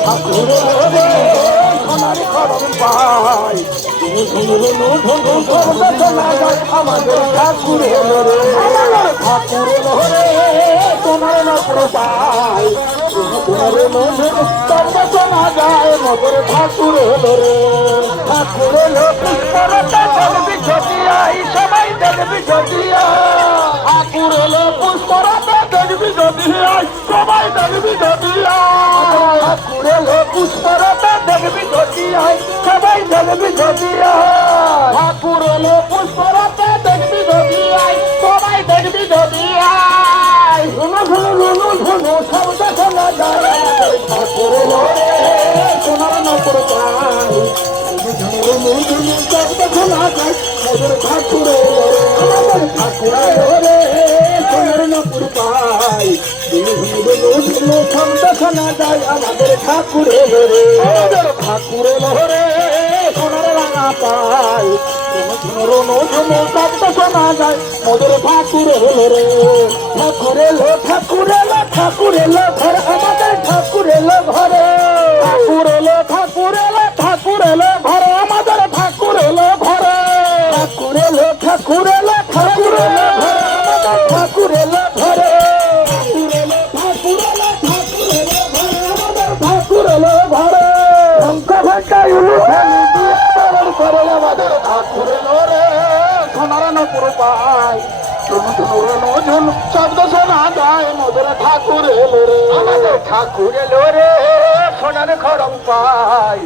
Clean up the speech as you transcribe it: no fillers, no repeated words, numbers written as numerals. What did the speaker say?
ঠাকুর সোনার খরম পাই আমাদের ঠাকুর ঠাকুর তোমার নপুর পাই শোনা যায় মগর ঠাকুর রে ঠাকুর সবাই দেখবি ছটিয়া ঠাকুর পুষ্পরতা দেখবি ছটিয়া সবাই দেখবি ছটিয়া ঠাকুর পুষ্পরতা দেখবি ছটিয়া সবাই দেখবি ছটিয়া ঠাকুর পুষ্পরতা দেখবি ছটিয়া সবাই দেখবি ছটিয়া শুনো শুনো শুনো শুনো শব্দ শোনা যায় ঠাকুর সোনার নপুর পাই শব্দ শোনা যায় ঠাকুর ঠাকুর সোনার নপুর পাই শব্দ শোনা যায় আমাদের ঠাকুর আমাদের ঠাকুর লহরে সোনার রাঙা পাই শব্দ শোনা যায় মোদের ঠাকুর রে ঠাকুর এলো ঠাকুর এলো ঠাকুর এলো ঘর আমাদের ঠাকুর এলো ঘরে ঠাকুর এলো ঠাকুর এলো ঠাকুর এলো ঘর আমাদের ঠাকুর এলো ঘরে ঠাকুর এলো ঠাকুর এলো ঠাকুর এলো ঘর আমাদের ঠাকুর এলো ঘরে ঠাকুর এলো ঠাকুর এলো ঠাকুর এলো ঘর আমাদের ঠাকুর এলো ঘরে শঙ্খ ঘন্টা উলু করে আমাদের ঠাকুর এলো রে সোনার নপুর পাই শব্দ শোনা যায় মোদের ঠাকুর এলো রে আমাদের ঠাকুর এলো রে সোনার খরম পাই